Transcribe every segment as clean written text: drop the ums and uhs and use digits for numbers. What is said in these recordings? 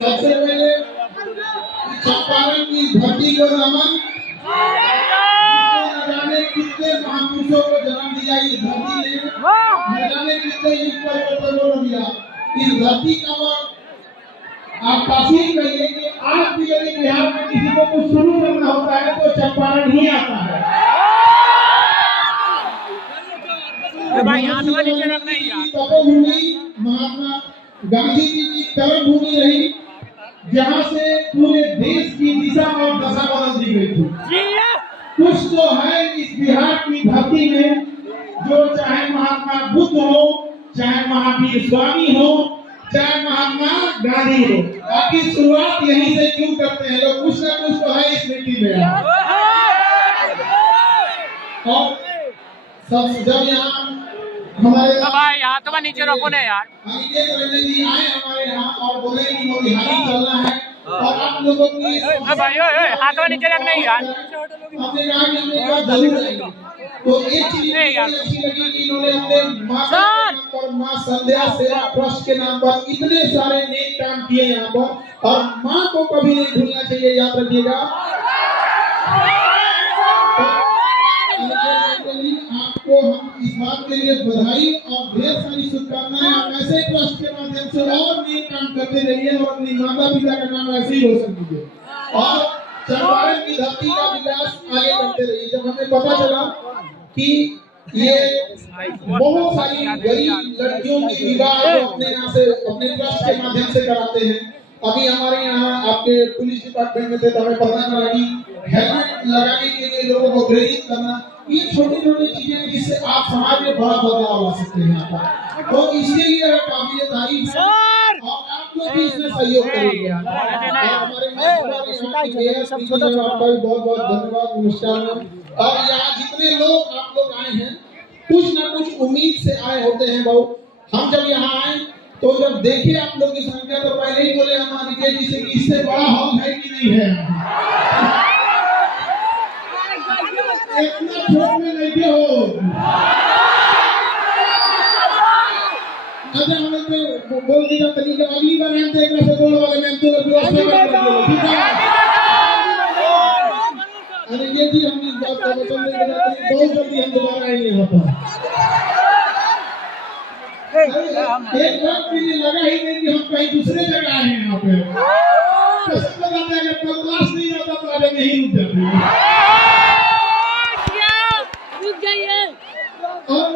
सबसे पहले चंपारण की धरती को नमन। न जाने कितने महापुरुषों को जन्म दिया इस धरती ने, न जाने कितने युग परिवर्तनों को दिया इस धरती का। आप काफी कहिए कि आज भी यदि बिहार में किसी को कुछ शुरू करना होता है तो चंपारण ही आता है। भाई हाथ में नीचे रखना ही यार। तपोभूमि महात्मा गांधी जी की कर्मभूमि रही, जहाँ से पूरे देश की दिशा और दशा बदल दी गई थी। कुछ तो है इस बिहार की धरती में जो चाहे महात्मा बुद्ध हो, चाहे महावीर स्वामी हो, चाहे महात्मा गांधी हो, आपकी शुरुआत यहीं से क्यों करते हैं लोग? कुछ ना कुछ तो है इस मिट्टी में। और सब जब यहाँ हमारे भाई हाथ में नीचे रखो ना यार। जी आए हमारे यहाँ और बोले कि मोतिहारी चलना है और आप लोगों की भाई हाथ में नीचे रखना ही यार। हमने कहा कि हम एक बार जरूर आएंगे। तो एक चीज अच्छी लगी कि इन्होंने अपने माँ और माँ संध्या सेवा ट्रस्ट के नाम पर इतने सारे नेक काम किए यहाँ पर, और माँ को कभी नहीं भूलना चाहिए, याद रखिएगा। आपको हम इस बात के लिए बधाई और ढेर सारी शुभकामनाएं। आप ऐसे ट्रस्ट के माध्यम से और नेक काम करते रहिए और अपनी माता पिता का नाम ऐसे ही रोशन कीजिए और चंपारण की धरती का विकास आगे करते रहिए। जब हमें पता चला कि ये बहुत सारी गरीब लड़कियों की विवाह अपने यहाँ से अपने ट्रस्ट के माध्यम से कराते हैं। अभी हमारे यहाँ आपके पुलिस डिपार्टमेंट में थे तो हमें पता चला कि हेलमेट लगाने के लिए लोगों को प्रेरित करना, ये छोटी छोटी चीजें जिससे आप समाज में बड़ा बदलाव ला सकते हैं यहाँ पर। तो इसके लिए काबिल तारीफ है और आप लोग भी इसमें सहयोग करेंगे। हमारे बहुत बहुत धन्यवाद, नमस्कार। और यहाँ जितने लोग आप लोग आए हैं कुछ ना कुछ उम्मीद से आए होते हैं। बहुत हम जब यहाँ आए तो जब देखे आप लोग की संख्या तो पहले ही बोले हमारे जी से कि इससे बड़ा हॉल है कि नहीं है। इतना छोट में नहीं हो। अच्छा हमें तो बोल दिया तरीके अगली बार हम देख रहे बोल वाले में तो व्यवस्था कर दो, ठीक है। अरे ये जी हम इस बात को बता देंगे बहुत जल्दी हम दोबारा आएंगे यहाँ पर। एक बात के लिए लगा ही नहीं कि हम कहीं दूसरे जगह आए हैं यहाँ पे। तो सब बताते हैं कि क्लास नहीं जाता तो आगे नहीं रुक जाते। और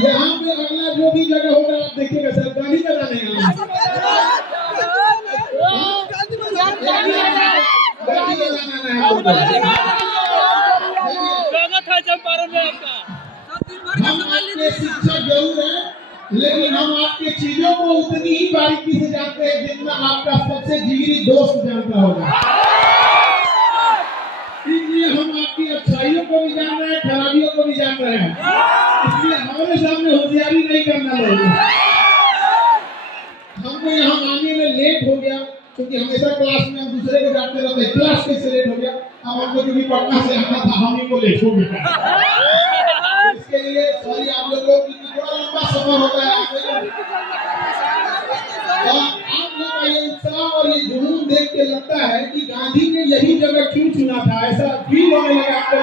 यहाँ पे अगला जो भी जगह होगा आप देखिएगा सर, गाड़ी का जाने हम आपके शिक्षक जरूर हैं, लेकिन हम आपके चीजों को उतनी ही बारीकी से जानते हैं जितना आपका सबसे जिगरी दोस्त जानता होगा। इसलिए हम आपकी अच्छाइयों को भी जान रहे हैं, खराबियों को भी जान रहे हैं। इसलिए हमारे सामने होशियारी नहीं करना पड़ेगा। हमको यहाँ आने में लेट हो गया क्योंकि हमेशा क्लास में हम दूसरे को जाते रहते हैं। क्लास कैसे लेट हो गया? अब हमको क्योंकि पटना से आना था, हम ही को लेट हो गया। इसके लिए सॉरी आप लोगों की थोड़ा लंबा सफर हो गया। आप लोग का ये उत्साह और ये जुनून देख के लगता है कि गांधी ने यही जगह क्यों चुना था, ऐसा फील होने लगा आपको।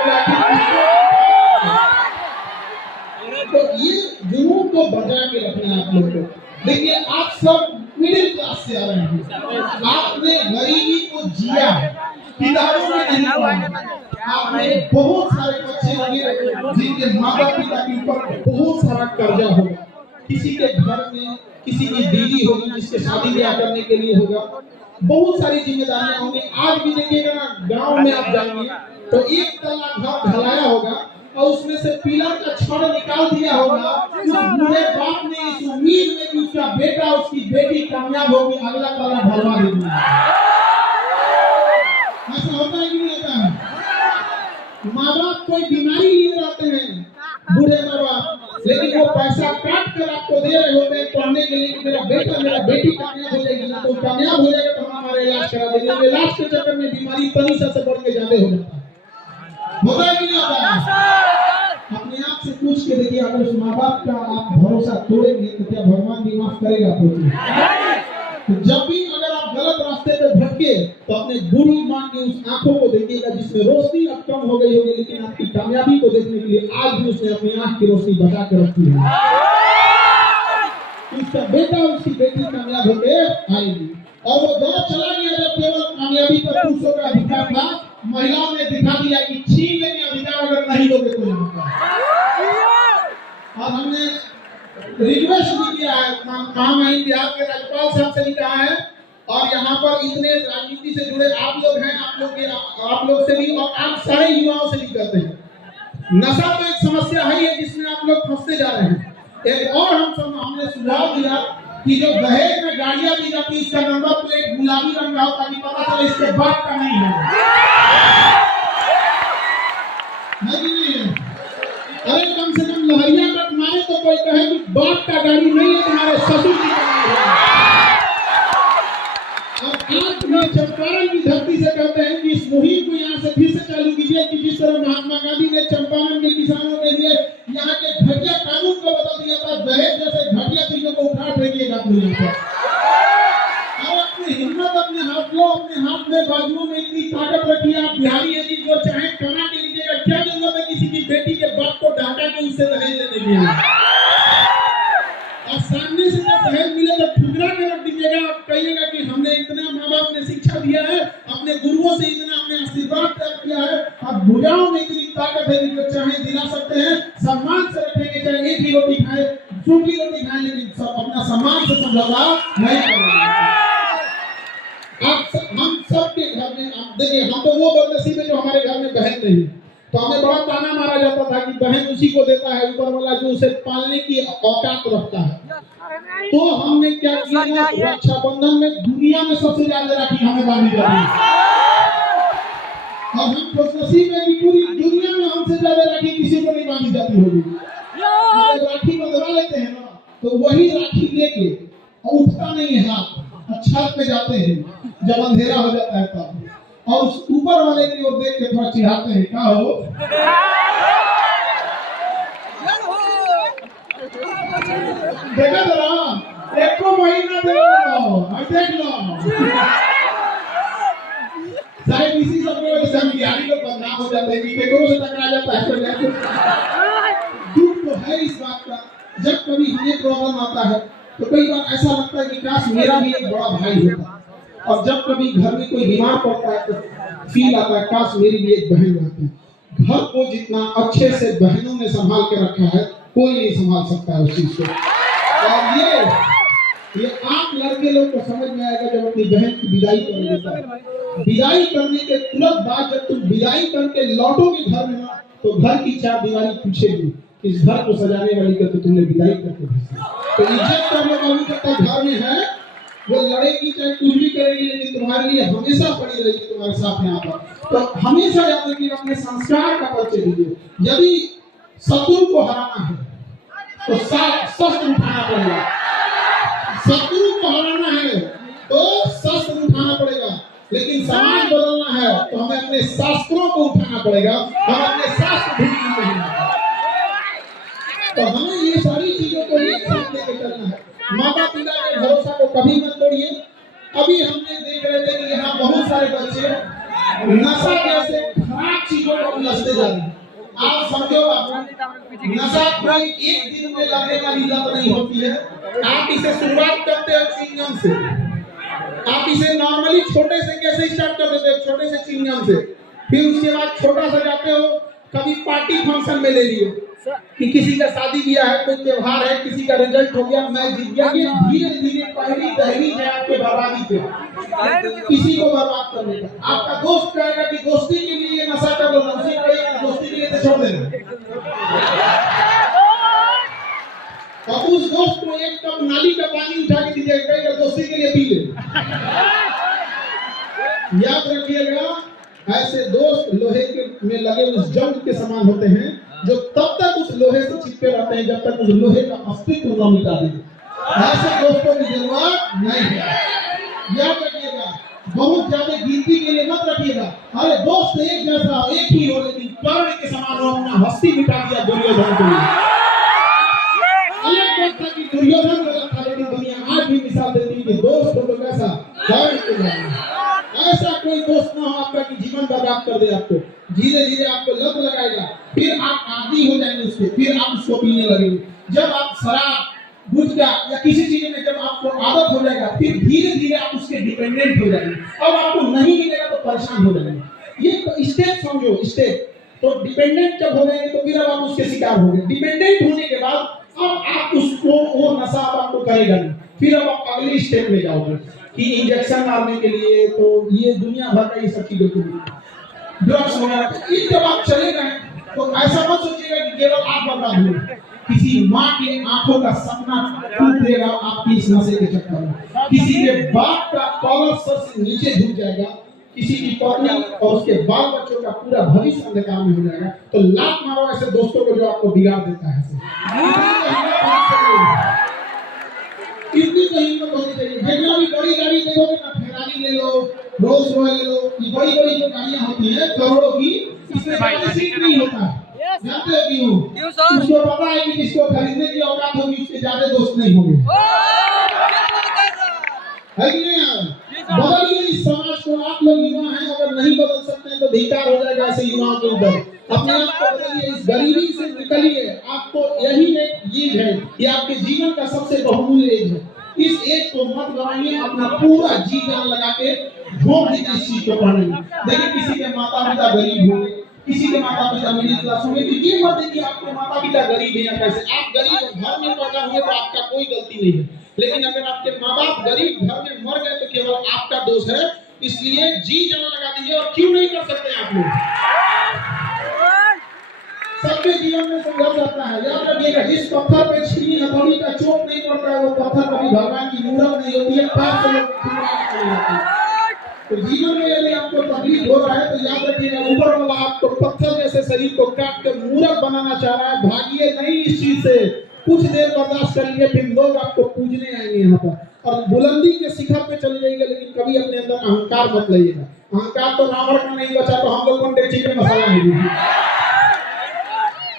तो ये जुनून को बचा के रखना है आप लोग को। देखिए आप सब मिडिल क्लास से आ रहे हैं, आपने गरीबी को जिया है, किताबों में नहीं पढ़ा। आपने बहुत सारे बच्चे होंगे जिनके माता पिता के ऊपर बहुत सारा कर्जा होगा, किसी के घर में किसी की बीवी होगी जिसके शादी ब्याह करने के लिए होगा, बहुत सारी जिम्मेदारियां होंगी। आज भी देखिएगा ना गांव में आप जाएंगे तो एक तला घर ढलाया होगा और उसमें से पिलर का छड़ निकाल दिया होगा। उस बूढ़े बाप ने इस उम्मीद में कि उसका बेटा उसकी बेटी कामयाब होगी अगला तला ढलवा देंगे। ऐसा होता है कि नहीं होता है? माँ बाप कोई बीमारी लिए रहते हैं बूढ़े माँ बाप, लेकिन वो पैसा काट कर आपको दे रहे होते हैं पढ़ने के लिए कि मेरा बेटा मेरा बेटी कामयाब हो जाएगी। तो कामयाब हो जाएगा तो हमारा इलाज करा देंगे। इलाज के चक्कर में बीमारी तनी से बढ़ के ज्यादा हो जाता है। होता है कि नहीं होता है? अपने आप से पूछ के देखिए, अगर उस माँ बाप का आप भरोसा तोड़ेंगे तो क्या भगवान भी माफ करेगा? तो जब भी अगर आप देखिए तो अपने गुरु मान के उस आंखों को देखिएगा जिसमें रोशनी अब कम हो गई होगी, लेकिन आपकी कामयाबी को देखने के लिए आज भी उसने अपनी आंख की रोशनी बचा कर रखी है। उसका बेटा उसकी बेटी कामयाब होकर आएगी। और वो दौर चला गया जब केवल कामयाबी पर पुरुषों का अधिकार था, महिलाओं ने दिखा दिया कि छीन लेंगे अधिकार अगर नहीं दोगे तो यहाँ पर। और हमने रिक्वेस्ट भी किया है, महामहिम बिहार के राज्यपाल साहब से भी कहा है, और यहाँ पर इतने राजनीति से जुड़े आप लोग हैं, आप लोग से भी और आप सारे युवाओं से भी कहते हैं, नशा तो एक समस्या है जिसमें आप लोग फंसते जा रहे हैं। एक और हमने सुझाव दिया कि जो दहेज में गाड़ियां दी जाती है इसका नंबर प्लेट गुलाबी रंग का हो ताकि पता चले इसके बाप का नहीं है। अरे कम से कम लोहरिया का मारे तो कोई कहे कि बाप का गाड़ी नहीं है, तुम्हारे ससुर की गाड़ी है। और आज मैं चंपारण की धरती से कहते हैं कि इस मुहिम को यहाँ से फिर से चालू कीजिए कि जिस तरह महात्मा गांधी ने चंपारण के किसानों के लिए यहाँ के घटिया कानून को बदल दिया था, दहेज जैसे घटिया चीजों को उठा फेंकिएगा अपने यहाँ पर। और अपनी हिम्मत अपने हाथों अपने हाथ में बाजुओं में इतनी ताकत रखिए। आप बिहारी है जी, जो चाहे कमा के लीजिएगा, क्या जरूरत है किसी की बेटी के बाप को डांटा के उससे दहेज लेने के लिए। और सामने से जब दहेज मिले तो ठुकरा के रख दीजिएगा। आप कहिएगा कि हमने इतना माँ बाप ने शिक्षा दिया है, अपने गुरुओं से इतना हमने आशीर्वाद प्राप्त किया है, अब भुजाओं में इतनी ताकत है कि जो चाहे दिला सकते हैं, सम्मान से रखेंगे, चाहे एक ही रोटी खाए, सूखी रोटी खाए, लेकिन सब अपना सम्मान से समझौता नहीं करेंगे। हम सबके घर में देखिए, हम तो वो बदनसीब है जो हमारे घर में बहन नहीं, तो हमें बड़ा ताना मारा जाता था कि बहन उसी को देता है ऊपर वाला जो उसे पालने की औकात रखता है। तो हमने क्या किया, रक्षाबंधन में दुनिया में सबसे ज्यादा राखी हमें बांधी जाती है। और हम खुशनसीब है कि पूरी दुनिया में हमसे ज्यादा राखी किसी को नहीं बांधी जाती होगी। राखी बंधवा लेते हैं ना, तो वही राखी लेके उठता नहीं है हाथ, छत पे जाते हैं जब अंधेरा हो जाता है तब, और उस ऊपर वाले की ओर देख के थोड़ा चिढ़ाते हैं, क्या हो देखा जरा, एक को महीना दे लो, देख लो। शायद इसी सब की वजह से हम बिहारी लोग बदनाम हो जाते हैं कि केकरों से टकरा जाता है। दुख तो है इस बात का, जब कभी हमें प्रॉब्लम आता है तो कई बार ऐसा लगता है कि काश मेरा भी एक बड़ा भाई होता, और जब कभी घर में कोई बीमार पड़ता है तो फील आता है काश मेरी भी एक बहन रहती। घर को जितना अच्छे से बहनों ने संभाल के रखा है, कोई नहीं संभाल सकता है उस चीज को। और ये आप लड़के लोग को समझ में आएगा जब अपनी बहन की विदाई करोगे। विदाई करने के तुरंत बाद जब तुम विदाई करके लौटोगे घर में ना, तो घर की चार दीवारी पूछेगी इस घर को सजाने वाली का तो तुमने विदाई करके भेजा। तो इज्जत करने वाली जब तक घर में है वो लड़ेगी, चाहे कुछ भी करेगी, लेकिन तुम्हारे लिए हमेशा पड़ी रहेगी तुम्हारे साथ यहाँ पर। तो हमेशा याद रखिए, अपने संस्कार का परिचय दीजिए। यदि शत्रु को हराना है तो शस्त्र उठाना पड़ेगा, शत्रु को हराना है तो शस्त्र उठाना पड़ेगा, लेकिन समाज बदलना है तो हमें अपने शास्त्रों को उठाना पड़ेगा, हम अपने शास्त्र भूलना नहीं। तो हमें ये सारी चीजों को एक साथ लेके चलना है। माता पिता के भरोसा को कभी मत तोड़िए। अभी हमने देख रहे थे कि यहाँ बहुत सारे बच्चे नशा जैसे खराब चीजों को उलझते जा रहे हैं। आप समझो, नशा कोई एक दिन में लगने वाली लत नहीं होती है। आप इसे शुरुआत करते हो चिंगम से, आप इसे नॉर्मली छोटे से कैसे स्टार्ट कर देते हो, छोटे से चिंगम से, फिर उसके बाद छोटा सा जाते हो, कभी पार्टी फंक्शन में ले लिए कि किसी का शादी ब्याह है, कोई त्योहार है, किसी का रिजल्ट हो गया, मैं जीत गया। ये धीरे धीरे पहली दहलीज है आपके बर्बादी पे, किसी को बर्बाद करने का। आपका दोस्त कहेगा कि दोस्ती के लिए ये नशा कर लो, दोस्ती के लिए तो छोड़ देना, और उस दोस्त को एक कप नाली का पानी उठा के दीजिएगा, दोस्ती के लिए पी ले। याद रखिएगा, ऐसे दोस्त लोहे के में लगे उस जंग के समान होते हैं जो तब तक उस लोहे से चिपके रहते हैं जब तक उस लोहे का अस्तित्व न मिटा दे। ऐसे दोस्तों की जरूरत नहीं है। याद रखिएगा, बहुत ज्यादा गिनती के लिए मत रखिएगा। अरे दोस्त एक जैसा एक ही हो, लेकिन कर्ण के समान हो, अपना हस्ती मिटा दिया दुर्योधन को। अलग बात था कि दुर्योधन गलत था, लेकिन दुनिया आज भी मिसाल देती है कि दोस्त हो तो कैसा कर्ण के ऐसा कोई दोस्त ना हो आपका कि जीवन बर्बाद कर दे आपको। धीरे धीरे आपको लत लगाएगा, फिर आप आदी हो जाएंगे उसके, फिर आप उसको पीने लगेंगे। जब आप शराब, गुटखा या किसी चीज में जब आपको आदत हो जाएगा, फिर धीरे धीरे आप उसके डिपेंडेंट हो जाएंगे। अब आपको नहीं मिलेगा तो परेशान हो जाएंगे। ये तो स्टेप समझो, स्टेप। तो डिपेंडेंट जब हो जाएंगे तो फिर अब आप उसके शिकार हो गए। डिपेंडेंट होने के बाद अब आप उसको, वो नशा अब आपको करेगा नहीं। फिर अब आप अगली स्टेप में जाओगे कि इंजेक्शन मारने के लिए, तो ये दुनिया भर का ये सब चीजों के लिए ड्रग्स वगैरह। इन जब आप चले गए तो ऐसा मत सोचिएगा कि केवल आप बर्बाद हुए। किसी माँ के आंखों का सपना टूटेगा आपकी इस नशे के चक्कर में। किसी के बाप का कॉलर सर से नीचे झुक जाएगा, किसी की पत्नी और उसके बाल बच्चों का पूरा भविष्य अंधकार में हो जाएगा। तो लात मारो ऐसे दोस्तों को जो आपको बिगाड़ देता है। इतनी तो हिम्मत होनी चाहिए। जितना भी बड़ी गाड़ी देखोगे ना, फेरारी ले लो, रोल्स रॉयस ले लो, ये बड़ी बड़ी जो गाड़ियां होती है करोड़ों की, इसमें सीट नहीं होता है। जानते हो क्यों? उसको पता है कि जिसको खरीदने की औकात होगी उसके ज्यादा दोस्त नहीं होंगे। है कि नहीं यार? बदलिए इस समाज को। आप लोग युवा हैं, अगर नहीं बदल सकते हैं तो धिक्कार हो जाएगा ऐसे युवाओं के ऊपर। अपने आप को बदलिए, इस गरीबी से निकलिए। आपको यही एक एज है, ये आपके जीवन का सबसे बहुमूल्य एज है। इस एज को मत गवाइए, अपना पूरा जी जान लगा के भोग दीजिए इस चीज को पढ़ने में। देखिए किसी के माता पिता गरीब होंगे, किसी के माता पिता मिडिल क्लास होंगे, तो ये मत देखिए आपके माता पिता गरीब है या कैसे। आप गरीब घर में पैदा हुए तो आपका कोई गलती नहीं है, लेकिन अगर आपके माँ बाप गरीब घर में मर गए तो केवल आपका दोष है। इसलिए जी जान लगा दीजिए। और क्यों नहीं कर सकते आप लोग? सबके जीवन में संघर्ष आता है। याद रखिएगा, जिस पत्थर पे छीनी हथौड़ी का चोट नहीं पड़ता है वो पत्थर कभी भगवान की मूरत नहीं होती है। पैर से लोग चले जाते हैं। तो जीवन में यदि आपको तकलीफ हो रहा है तो याद रखिएगा, ऊपर वाला आपको पत्थर जैसे शरीर को काट के मूरत बनाना चाह रहा है। भागिए नहीं इस चीज से। कुछ देर बर्दाश्त करिए, फिर लोग आपको पूजने आएंगे यहाँ पर और बुलंदी के शिखर पे चले जाइएगा। लेकिन कभी अपने अंदर अहंकार मत लाइएगा। अहंकार तो रावण का नहीं बचा तो हम लोग कौन चिकन मसाला नहीं,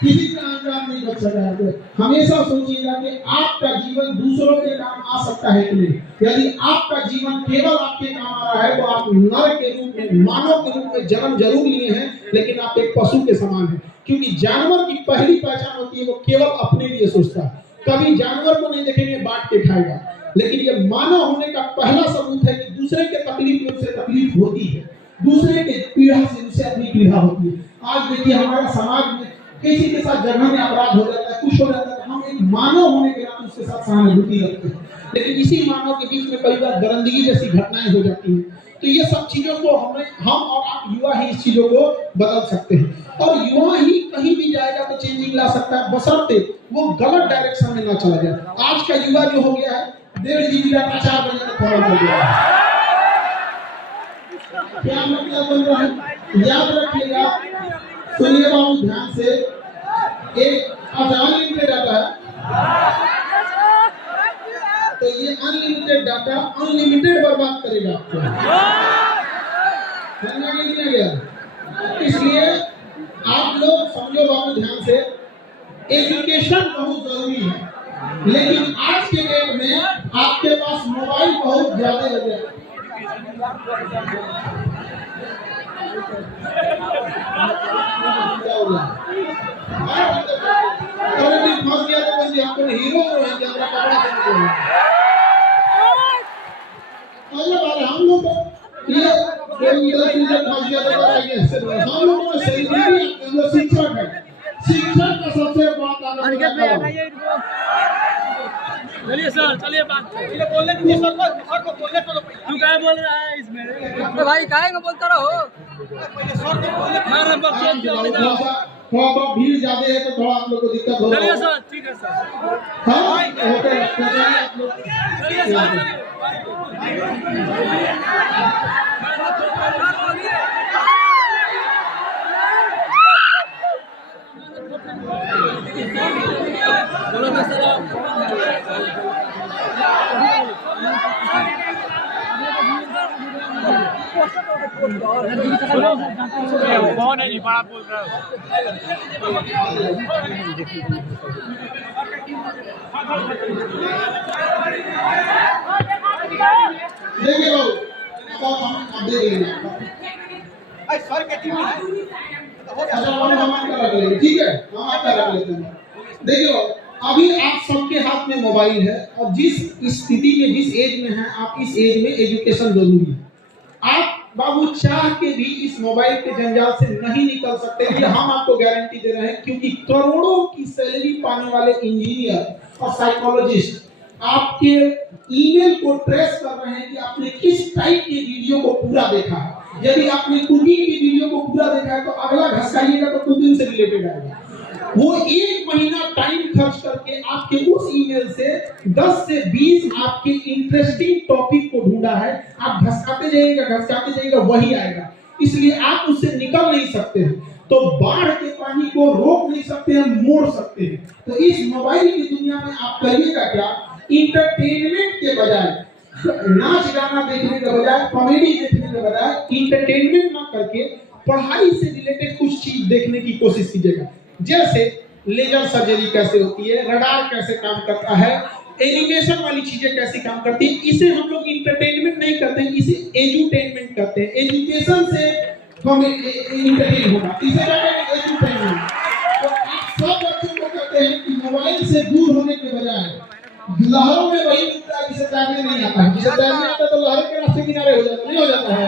किसी का अहंकार नहीं बच सका है। हमेशा सोचिएगा कि आपका जीवन दूसरों के काम आ सकता है कि नहीं। यदि आपका जीवन केवल आपके काम आ रहा है तो आप नर के रूप में, मानव के रूप में जन्म जरूर लिए हैं, लेकिन आप एक पशु के समान हैं। क्योंकि जानवर की पहली पहचान होती है वो केवल अपने लिए सोचता है। कभी जानवर को नहीं देखेंगे बांट के खाएगा। लेकिन ये मानव होने का पहला सबूत है कि दूसरे के तकलीफ में उससे तकलीफ होती है, दूसरे के पीड़ा से उससे अपनी पीड़ा होती है। आज देखिए हमारा समाज में किसी के साथ जगह में अपराध हो जाता है, कुछ हो जाता है, हम एक मानव होने के नाते उसके साथ सहानुभूति रखते हैं। लेकिन इसी मानव के बीच में कई बार दरिंदगी जैसी घटनाएं हो जाती हैं। तो ये सब चीजों को हम और आप युवा ही इस चीजों को बदल सकते हैं। और युवा ही कहीं भी जाएगा तो चेंजिंग ला सकता है, बशर्ते वो गलत डायरेक्शन में ना चला जाए। आज का युवा जो हो गया है 1.5 GB डाटा 4 बजे तक खत्म हो गया है। क्या मतलब बन रहा है? याद रखिएगा, सुनिए बाबू ध्यान से। एक अनलिमिटेड डाटा है, तो ये अनलिमिटेड डाटा अनलिमिटेड बर्बाद करेगा आपको। समझा गया? इसलिए आप लोग समझो बाबू ध्यान से, एजुकेशन बहुत जरूरी है। लेकिन आज के डेट में आपके पास मोबाइल बहुत ज्यादा हो गया। क्या हो गया? अरे भी फंस गया तो बंदी आपको हीरो है जरा कपड़ा पहन के। अरे हम लोग ये कोई इधर फंस गया तो बताइए। हम लोग को सेलिब्रिटी वो शिक्षक है। शिक्षक का सबसे बड़ा ताकत। चलिए सर, चलिए बात ये बोलने दीजिए सर को बोलने तो तू क्या बोल रहा है इसमें? तो भाई काहे को बोलता रहो? सर को बोलने मार पर चेंज थोड़ा बहुत भीड़ ज्यादा है तो थोड़ा आप लोग को दिक्कत हो रहा है। चलिए सर, ठीक है सर। हाँ ओके, आप लोग चलिए सर। कौन है जी बड़ा बोल रहा है? देखिए बाबू, आप दे देंगे सर के टीवी है अच्छा हम आपका रख लेंगे, ठीक है, हम आपका रख लेते हैं। देखियो अभी आप सबके हाथ में मोबाइल है और जिस स्थिति में जिस एज में है आप इस एज में एजुकेशन जरूरी है। आप बाबू चाह के भी इस मोबाइल के जंजाल से नहीं निकल सकते, ये हम आपको गारंटी दे रहे हैं, क्योंकि करोड़ों की सैलरी पाने वाले इंजीनियर और साइकोलॉजिस्ट आपके ईमेल को ट्रेस कर रहे हैं कि आपने किस टाइप के वीडियो को पूरा देखा है। यदि आपने कुकिंग की वीडियो को पूरा देखा है तो अगला घसकाइएगा तो कुकिंग से रिलेटेड आएगा। वो 1 महीना टाइम खर्च करके आपके उस ईमेल से 10 से 20 आपके इंटरेस्टिंग टॉपिक को ढूंढा है, आप घसकाते जाइएगा वही आएगा, इसलिए आप उससे निकल नहीं सकते हैं। तो बाढ़ के पानी को रोक नहीं सकते हैं, मोड़ सकते हैं। तो इस मोबाइल की दुनिया में आप करिएगा क्या, इंटरटेनमेंट के बजाय, नाच गाना देखने के बजाय, कॉमेडी देखने के बजाय इंटरटेनमेंट ना करके पढ़ाई से रिलेटेड कुछ चीज देखने की कोशिश कीजिएगा। जैसे लेजर सर्जरी कैसे होती है, रडार कैसे काम करता है, एनिमेशन वाली चीजें कैसे काम करती है, इसे हम लोग इंटरटेनमेंट नहीं करते हैं, इसे एजुटेनमेंट करते हैं। एजुकेशन से हम इंटरटेन होगा, इसे कहते हैं एजुटेनमेंट। तो आप सब बच्चों को कहते हैं कि मोबाइल से दूर होने के बजाय लहरों में वही मिलता है जिसे तैरने नहीं आता है, जिसे तैरने आता है तो लहर के रास्ते किनारे हो जाता, नहीं हो जाता है।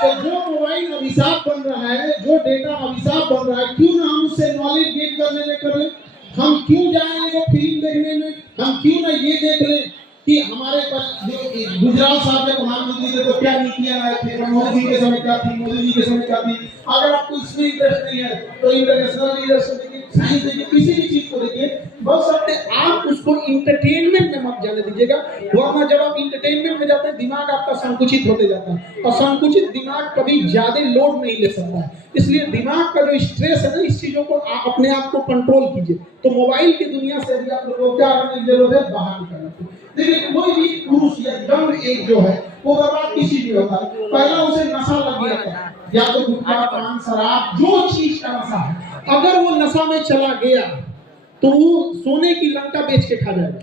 तो जो मोबाइल अभिशाप बन रहा है, जो डेटा अभिशाप बन रहा है, क्यों ना हम उससे नॉलेज गेन करने में कर लें। हम क्यों जाएंगे फिल्म देखने में, हम क्यों ना ये देख लें कि हमारे पास जो गुजरात साहब जब प्रधानमंत्री थे तो क्या नीतियां आए थे, मनमोहन सिंह के समय क्या थी, मोदी जी के समय क्या थी। अगर आपको इसमें इंटरेस्ट नहीं है तो इंटरनेशनल लीडरशिप देखिए, साइंस देखिए, किसी भी चीज को देखिए, बस अपने आप उसको इंटरटेनमेंट में मत जाने दीजिएगा। वरना जब आप इंटरटेनमेंट में जाते हैं दिमाग आपका संकुचित होते जाता है, और संकुचित दिमाग कभी ज्यादा लोड नहीं ले सकता है। इसलिए दिमाग का जो स्ट्रेस है ना, इस चीजों को आप अपने आप को कंट्रोल कीजिए। तो मोबाइल की दुनिया से भी आप लोगों को क्या करने की जरूरत है, बाहर निकलना। देखिए कोई भी पुरुष या यंग एज जो है वो बर्बाद किसी भी होता है, पहला उसे नशा लग गया था, या तो गुटखा, पान, शराब, जो चीज का नशा है, अगर वो नशा में चला गया तो वो सोने की लंका बेच के खा जाएगा,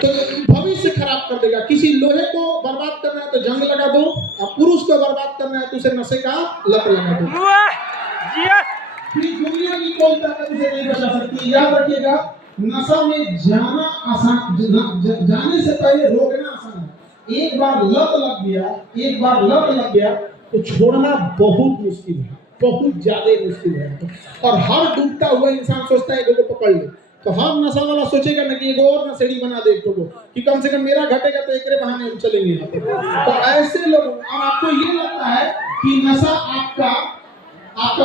तो भविष्य खराब कर देगा। किसी लोहे को बर्बाद करना है तो जंग लगा दो, और पुरुष को बर्बाद करना है तो उसे नशे का लत लगा दो। दुनिया की कोई ताकत उसे नहीं बचा सकती। याद रखिएगा, नशा में जाना आसान, जाने से पहले रोकना आसान है। एक बार लत लग गया तो छोड़ना बहुत मुश्किल है, बहुत ज्यादा मुश्किल है। और हर डूबता हुआ इंसान सोचता है एगो को पकड़ ले, तो हर नशा वाला सोचेगा ना कि एगो और नशेड़ी बना दे को, कि कम से कम मेरा घटेगा तो एकरे बहाने हम चलेंगे यहाँ पे। तो ऐसे लोग, और आपको ये लगता है कि नशा आपका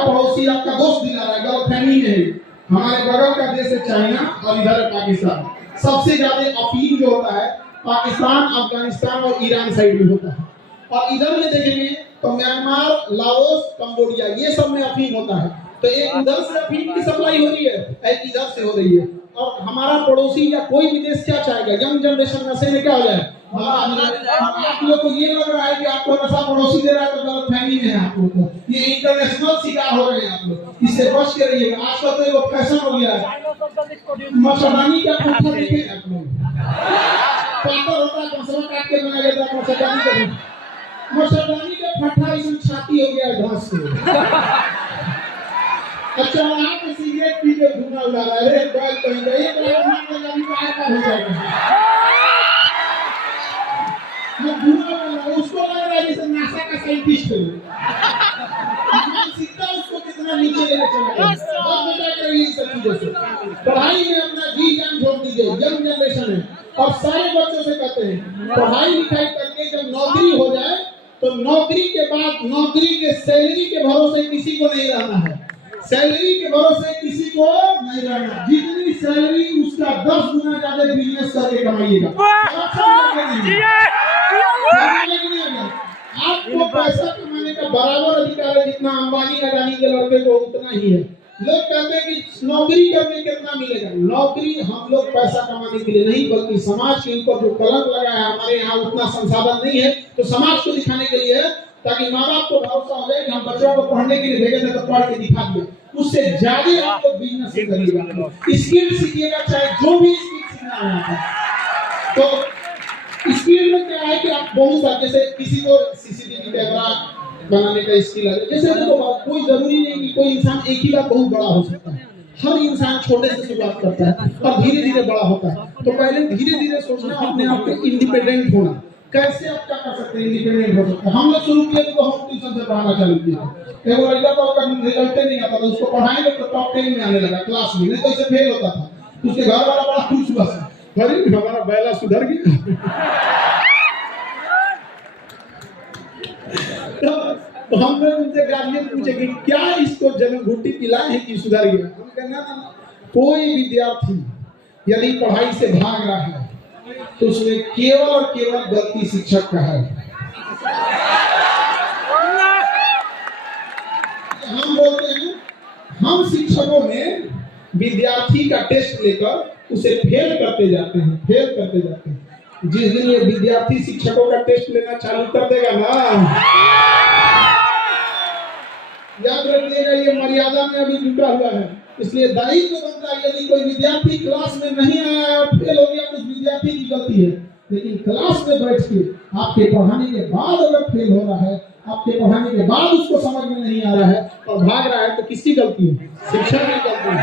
पड़ोसी, आपका दोस्त दिला रहा है, गलत फहमी में है। हमारे बगल का देश है चाइना और इधर है पाकिस्तान। सबसे ज्यादा अफीम जो होता है पाकिस्तान, अफगानिस्तान और ईरान साइड में होता है, और इधर में देखेंगे तो म्यांमार, लाओस, कंबोडिया, ये सब में अफीम होता है। तो एक उधर से अफीम की सप्लाई हो रही है, एक इधर से हो रही है। और हमारा पड़ोसी या कोई भी देश क्या चाहेगा, यंग जनरेशन नशे में क्या हो जाए। आप लोग को ये लग रहा है कि आपको नशा पड़ोसी दे रहा है तो गलत फहमी में है आप लोग को, ये इंटरनेशनल शिकार हो रहे हैं आप लोग, इससे बच के रहिएगा। आजकल तो ये फैशन हो गया है, मच्छरदानी का पत्थर देखे आप लोग, पातर होता है, मसला काट के बनाया जाता है मच्छरदानी का फट्टा, इसमें छाती हो गया है घास से। अच्छा आप सिगरेट पी के धुआं उड़ा रहा है, बॉल पहन रहे हैं, हो जाएगा उसको लग रहा है जैसे नासा का साइंटिस्ट है, मानसिकता उसको कितना नीचे लेके चला गया। पढ़ाई में अपना जी जान छोड़ दीजिए, यंग जनरेशन है, और सारे बच्चों से कहते हैं पढ़ाई लिखाई करके जब नौकरी हो जाए तो नौकरी के बाद नौकरी के सैलरी के भरोसे किसी को नहीं रहना है, सैलरी के भरोसे किसी को नहीं रहना। जितनी सैलरी उसका 10 गुना ज्यादा बिजनेस करके कमाइएगा। आपको पैसा कमाने का बराबर अधिकार है जितना अंबानी अडानी के लड़के को उतना ही है। लोग कहते हैं कि नौकरी करने कितना मिलेगा। नौकरी हम लोग पैसा कमाने के लिए नहीं, बल्कि समाज के ऊपर जो कलंक लगा है, हमारे यहाँ उतना संसाधन नहीं है, तो समाज को दिखाने के लिए है, ताकि माँ बाप को भरोसा हो जाए कि हम बच्चों को पढ़ने के लिए भेजे थे तो पढ़ के दिखा दिया। उससे ज्यादा आप लोग बिजनेस करिएगा, स्किल सीखिएगा, चाहे जो भी स्किल सीखना है। तो स्किल में क्या है कि आप बहुत सारे, जैसे किसी को सीसीटीवी कैमरा बनाने का स्किल है, जैसे देखो कोई जरूरी नहीं कि कोई इंसान एक ही बार बहुत बड़ा हो सकता है। हर इंसान छोटे से शुरुआत करता है और धीरे धीरे बड़ा होता है। तो पहले धीरे धीरे सोचना, अपने आप को इंडिपेंडेंट होना। कैसे आप क्या कर सकते हैं, इंडिपेंडेंट हो सकते हैं। हम लोग शुरू किए तो हम ट्यूशन से पढ़ाना चालू किया। एक लड़का तो रिजल्ट नहीं आता था, उसको पढ़ाएंगे तो टॉप 10 में आने लगा क्लास में, नहीं तो इसे फेल होता था। उसके घर वाला बड़ा खुश हुआ, अरे हमारा बैला सुधर गया। तो हम लोग उनसे गार्जियन पूछे कि क्या इसको जन्म घुट्टी पिलाए है कि सुधर गया। हम कहना ना, कोई विद्यार्थी यदि पढ़ाई से भाग रहा है तो उसमें केवल और केवल गलती शिक्षक का है। हम बोलते हैं, हम शिक्षकों में विद्यार्थी का टेस्ट लेकर उसे फेल करते जाते हैं। जिस दिन ये विद्यार्थी शिक्षकों का टेस्ट लेना चालू कर देगा ना, याद रखिएगा ये मर्यादा में अभी जुटा हुआ है। इसलिए दायित्व बनता है, यदि कोई विद्यार्थी क्लास में नहीं आया और फेल हो गया तो उस विद्यार्थी की गलती है। लेकिन क्लास में बैठ के आपके पढ़ाने के बाद अगर फेल हो रहा है, आपके पढ़ाने के बाद उसको समझ में नहीं आ रहा है और भाग रहा है, तो किसकी गलती है? शिक्षक की गलती है।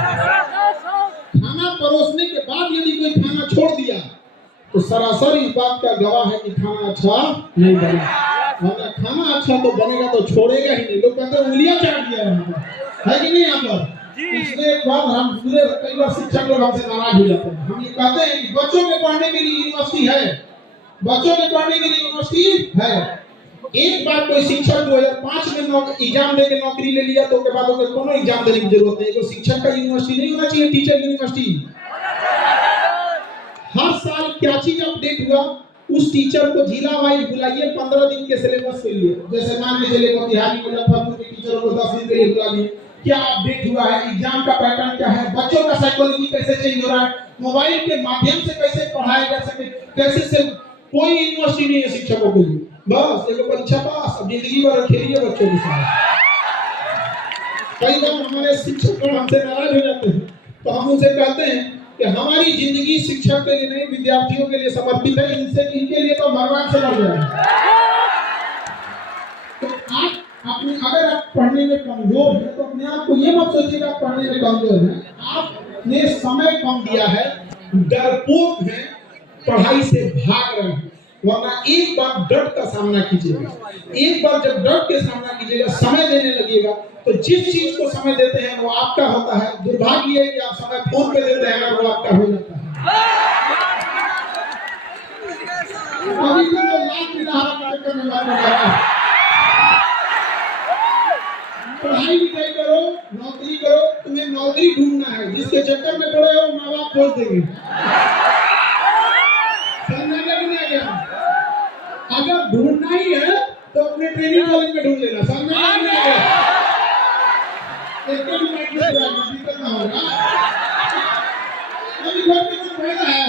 खाना परोसने के बाद यदि कोई खाना छोड़ दिया तो सरासर इस बात का गवाह है कि खाना अच्छा नहीं बना। अगर खाना अच्छा तो बनेगा तो छोड़ेगा ही नहीं। लोग कहते हैं उंगलियां चाट दिया है कि नहीं यहाँ पर। इसलिए एक बात हम पूरे कई बार शिक्षक लोग हमसे नाराज हो जाते हैं। हम ये कहते हैं कि बच्चों के पढ़ने के लिए यूनिवर्सिटी है, एक बार कोई शिक्षक 2005 में एग्जाम देके नौकरी ले लिया तो उसके बाद उसे कोनो एग्जाम देने की जरूरत नहीं। कोई शिक्षक का यूनिवर्सिटी नहीं होना चाहिए, टीचर यूनिवर्सिटी। हर साल क्या चीज अपडेट हुआ, उस टीचर को जिला वाइज बुलाइए 15 दिन के सिलेबस के लिए। जैसे मान लीजिए मोतिहारी मुजफ्फरपुर के टीचरों को 10 दिन के लिए बुला लिए, क्या अपडेट हुआ है, एग्जाम का पैटर्न क्या है, बच्चों का साइकोलॉजी कैसे चेंज हो रहा है, मोबाइल के माध्यम से कैसे पढ़ाया जा सके, कैसे से। कोई यूनिवर्सिटी नहीं है शिक्षकों के लिए, बस एक परीक्षा पास, अब जिंदगी भर खेलिए बच्चों के साथ। कई बार हमारे शिक्षक लोग हमसे नाराज हो जाते हैं, तो हम उनसे कहते हैं कि हमारी जिंदगी शिक्षक के लिए नहीं, विद्यार्थियों के लिए समर्पित है। इनके लिए तो भगवान से लड़ जाए। तो आप अपने, अगर आप पढ़ने में कमजोर हैं तो अपने आप को ये मत सोचिएगा आप पढ़ने में कमजोर हैं। आपने समय कम दिया है, डरपोक हैं, पढ़ाई से भाग रहे हैं। वरना एक बार डट का सामना कीजिएगा। एक बार जब डट के सामना कीजिएगा, समय देने लगिएगा, तो जिस चीज को समय देते हैं वो आपका होता है। दुर्भाग्य है कि आप समय फोन पे देते हैं और वो आपका हो जाता है। अभी तो लाख निराहार करने वाला है। पढ़ाई लिखाई करो, नौकरी करो, तुम्हें नौकरी ढूंढना है। जिसके चक्कर में पड़े हो माँ बाप खोज देंगे। अगर ढूंढना ही है तो अपने ट्रेनिंग कॉलेज में ढूंढ लेना। दिक्कत ना होगा। अभी घर में कोई फायदा है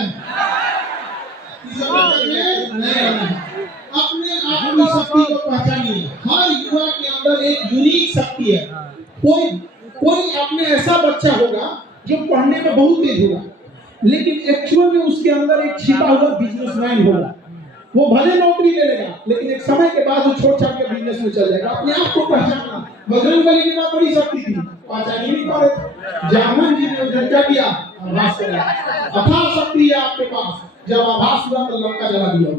अपने आप की शक्ति को पहचानिए। हर युवा के अंदर एक यूनिक शक्ति है। कोई आप में ऐसा बच्चा होगा जो पढ़ने में बहुत तेज होगा, लेकिन एक्चुअल में उसके अंदर एक छिपा हुआ बिजनेसमैन होगा। वो भले नौकरी ले लेगा, लेकिन एक समय के बाद वो छोड़ छाड़ के बिजनेस में चल जाएगा। अपने आप को पहचानना। बजरंगबली की बात बड़ी शक्ति थी, पहचान ही नहीं पा रहे थे। जामन जी ने उधर क्या किया, आभास करा। अथाह शक्ति है आपके पास, जब आभास हुआ तो लंका जला दिया।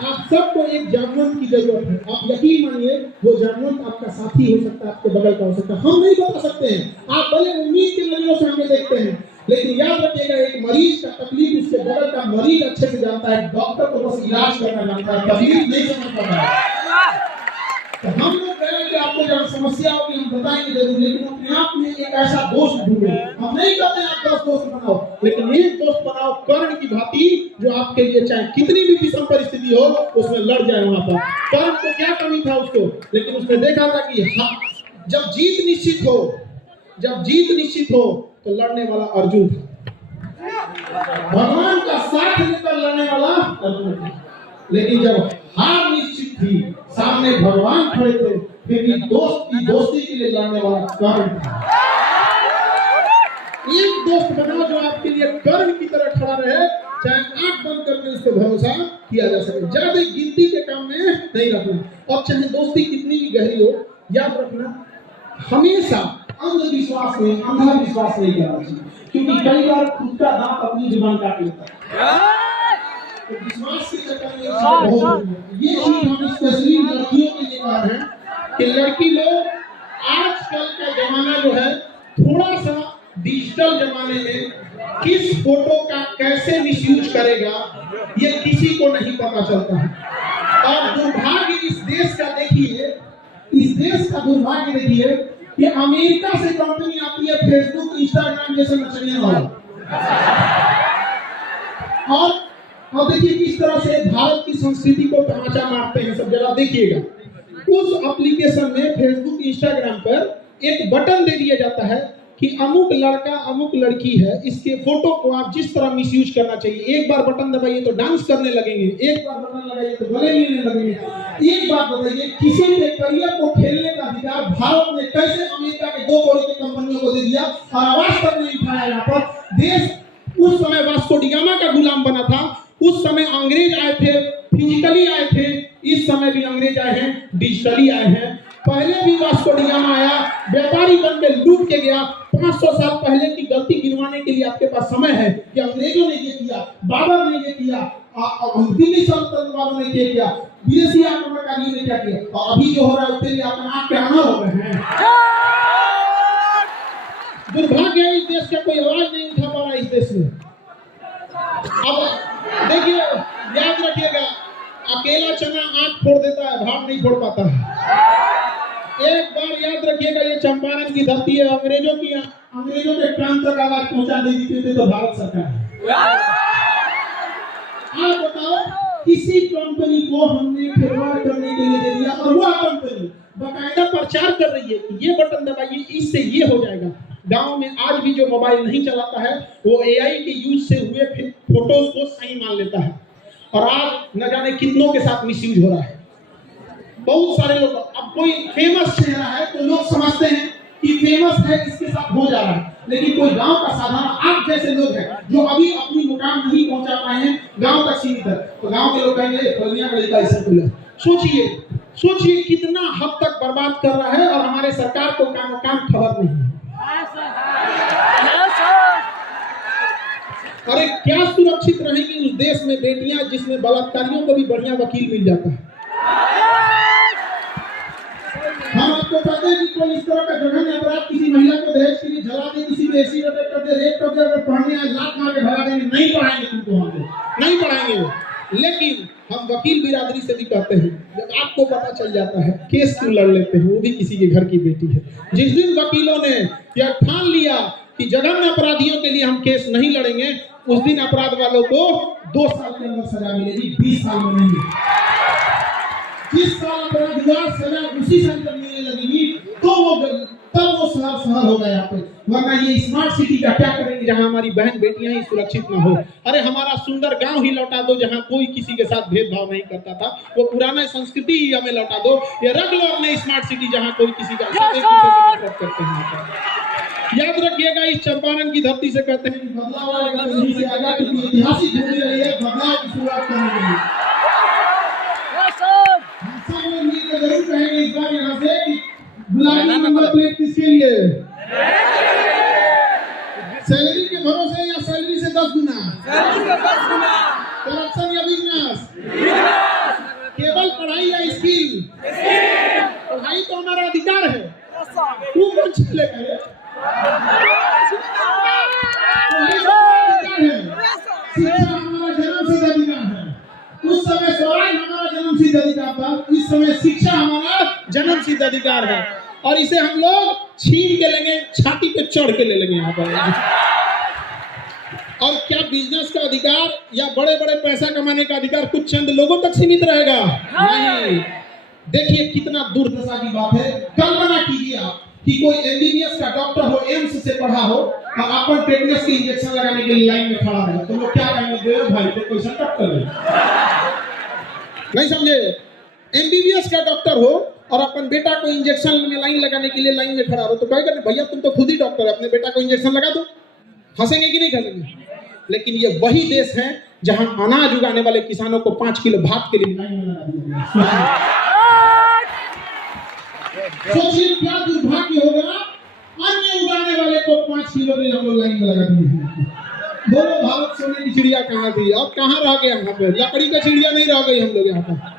आप सबको एक जामवंत की जरूरत है। आप यकीन मानिए, वो जामवंत आपका साथी हो सकता है, आपके बगल का हो सकता है। हम नहीं बता सकते हैं, आप भले उम्मीद की नजरों से हमें देखते हैं, लेकिन याद रखिएगा एक मरीज का तकलीफ उसके बगल का मरीज अच्छे से जानता है। डॉक्टर तो बस इलाज करना जानता है, तकलीफ नहीं समझ पाता है। तो हम लोग कह रहे हैं कि आपको जब समस्या होगी हम बताएंगे जरूर, लेकिन अपने आप में एक ऐसा दोस्त ढूंढो। हम नहीं कहते आप 10 दोस्त बनाओ, लेकिन एक दोस्त बनाओ कर्ण की भांति, जो आपके लिए चाहे कितनी भी विषम परिस्थिति हो उसमें लड़ जाए। वहां पर कर्ण को क्या कमी था उसको, लेकिन उसने देखा था कि हाँ, जब जीत निश्चित हो तो लड़ने वाला अर्जुन था। भगवान का साथ लेकर लड़ने वाला अर्जुन था। लेकिन जब हार निश्चित थी, सामने भगवान खड़े थे, फिर भी दोस्ती के लिए लड़ने वाला कर्ण था। एक दोस्त बनाओ जो आपके लिए कर्ण की तरह खड़ा रहे, चाहे आंख बंद करके उस पर भरोसा किया जा सके। ज्यादा गिनती के काम में नहीं रखना। और चाहे दोस्ती कितनी भी गहरी हो, याद रखना हमेशा अंधविश्वास में अंधविश्वास नहीं करना चाहिए, क्योंकि कई बार खुद का दांत अपनी जुबान काट लेता है। तो विश्वास के चक्कर में बहुत ये चीज हम स्पेशली लड़कियों के लिए कह रहे हैं कि लड़की लोग आजकल का जमाना जो है थोड़ा सा डिजिटल जमाने में किस फोटो का कैसे मिसयूज करेगा ये किसी को नहीं पता चलता है। और दुर्भाग्य इस देश का देखिए, इस देश का दुर्भाग्य देखिए कि अमेरिका से कंपनी आती है फेसबुक इंस्टाग्राम जैसे मछलियां वाला, और देखिए किस तरह से भारत की संस्कृति को तमाचा मारते हैं सब जगह। देखिएगा उस एप्लीकेशन में फेसबुक इंस्टाग्राम पर एक बटन दे दिया जाता है कि अमुक लड़का अमुक लड़की है, इसके फोटो को आप जिस तरह मिसयूज करना चाहिए। एक बार बटन दबाइए तो डांस करने लगेंगे, एक बार बटन लगाइए तो गले मिलने लगेंगे। एक बात बताइए, किसी के करियर को खेलने का अधिकार भारत ने कैसे अमेरिका के 2 करोड़ की कंपनियों को दे दिया और आवाज तक नहीं उठाया। यहाँ पर देश उस समय वास्को डी गामा का गुलाम बना था, उस समय अंग्रेज आए थे, फिजिकली आए थे, इस समय भी अंग्रेज आए हैं, डिजिटली आए हैं। पहले भी वास्को डी गामा आया, व्यापारी बन के लूट के गया। 500 साल पहले की गलती गिनवाने के लिए आपके पास समय है कि अंग्रेजों ने ये किया, बाबर ने ये किया, दिल्ली सल्तनत वालों ने ये किया, विदेशी आक्रमणकारियों ने क्या किया, और अभी जो हो रहा है उसके लिए अपना आंख के आना हो रहे हैं। दुर्भाग्य है इस देश का कोई आवाज नहीं उठा पा रहा इस देश में। अब देखिए, याद रखिएगा, अकेला चना आंख फोड़ देता है, भाग नहीं फोड़ पाता है। एक बार याद रखिएगा, ये चंपारण की धरती है, अंग्रेजों के कान तक आवाज पहुंचा दी थी तो भारत सरकार है। आप बताओ, किसी कंपनी को हमने फेवर करने के लिए दे दिया और वह कंपनी बाकायदा प्रचार कर रही है कि ये बटन दबाइए, इससे ये हो जाएगा। गांव में आज भी जो मोबाइल नहीं चलाता है वो एआई के यूज से हुए फोटोज को सही मान लेता है, और आज न जाने कितनों के साथ मिसयूज हो रहा है। बहुत सारे लोग, अब कोई फेमस चेहरा है तो लोग समझते हैं कि फेमस है इसके साथ हो जा रहा है, लेकिन कोई गांव का साधारण आप जैसे लोग हैं जो अभी अपनी मुकाम नहीं पहुंचा पाए हैं, गांव तक सीमित है, तो गांव के लोग कहेंगे फलानिया का ऐसा खुला। सोचिए कितना हद तक बर्बाद कर रहा है, और हमारे सरकार को काम खबर नहीं है। अरे क्या सुरक्षित रहेंगी उस देश में बेटियां जिसमें बलात्कारियों को भी बढ़िया वकील मिल जाता है। हम आपको कहते हैं कि कोई इस तरह का जघन्य अपराध किसी महिला को दहेज के लिए जला दे, किसी को एसिड अटैक कर दे, रेप कर दे, अगर पढ़ने आए लात मार के भगा देंगे, नहीं पढ़ाएंगे तुमको, हम नहीं पढ़ाएंगे। लेकिन हम वकील बिरादरी से भी कहते हैं, जब आपको पता चल जाता है केस क्यों लड़ लेते हैं, वो भी किसी के घर की बेटी है। जिस दिन वकीलों ने यह ठान लिया कि जघन्य अपराधियों के लिए हम केस नहीं लड़ेंगे, उस दिन अपराध वालों को 2 साल के अंदर सजा मिलेगी, 20 साल में नहीं। जिस साल अपराध हुआ सजा उसी साल जब मिलने लगेगी तो तब वो शहर होगा यहाँ पे। वरना ये स्मार्ट सिटी का क्या करेंगे जहाँ हमारी बहन बेटियां ही सुरक्षित ना हो। अरे हमारा सुंदर गांव ही लौटा दो जहाँ कोई किसी के साथ भेदभाव नहीं करता था, वो पुराना संस्कृति ही हमें लौटा दो। ये रख लो अपने स्मार्ट सिटी जहाँ कोई किसी का करते हैं। याद रखिएगा, इस चंपारण की धरती से कहते हैं बदलाव आएगा, यहीं से आएगा, क्योंकि ऐतिहासिक घड़ी रही है बदलाव की शुरुआत करने के लिए। हम सब मिलकर जरूर कहेंगे इस बार यहाँ से कि गुलाबी नंबर प्लेट किसके लिए? सैलरी के भरोसे या सैलरी से 10 गुना? करप्शन या बिजनेस? केवल पढ़ाई या स्किल? पढ़ाई तो हमारा अधिकार है, तू कौन चलेगा? शिक्षा हमारा जन्मसिद्ध अधिकार है। उस समय स्वराज हमारा जन्मसिद्ध अधिकार था, इस समय शिक्षा हमारा जन्मसिद्ध अधिकार है, और इसे हम लोग छीन के लेंगे, छाती पे चढ़ के ले लेंगे यहाँ पर। और क्या बिजनेस का अधिकार या बड़े बड़े पैसा कमाने का अधिकार कुछ चंद लोगों तक सीमित रहेगा? नहीं। देखिए कितना दुर्दशा की बात है। कल्पना कीजिए आप कि कोई एमबीबीएस का डॉक्टर हो, एम्स से पढ़ा हो, और अपन टेटनस के इंजेक्शन लगाने के लिए लाइन में खड़ा है, तो लोग क्या कहेंगे? भाई तो कोई संकट कर रहे नहीं समझे? एमबीबीएस का डॉक्टर हो और अपन बेटा को इंजेक्शन में लाइन लगाने के लिए लाइन में खड़ा हो, तो कहेगा भैया तुम तो खुद ही डॉक्टर है, अपने बेटा को इंजेक्शन लगा दो। हंसेंगे कि नहीं हंसेंगे? लेकिन ये वही देश है जहां अनाज उगाने वाले किसानों को 5 किलो भात के लिए लाइन में लगा दिया गया। सोचिए क्या दुर्भाग्य होगा, अन्य उगाने वाले को 5 किलो में हम लोग लाइन में लगा दिए हैं। बोलो भारत सोने की चिड़िया कहाँ थी, अब कहाँ रह गए? यहाँ पे लकड़ी का चिड़िया नहीं रह गई हम लोग यहाँ पर।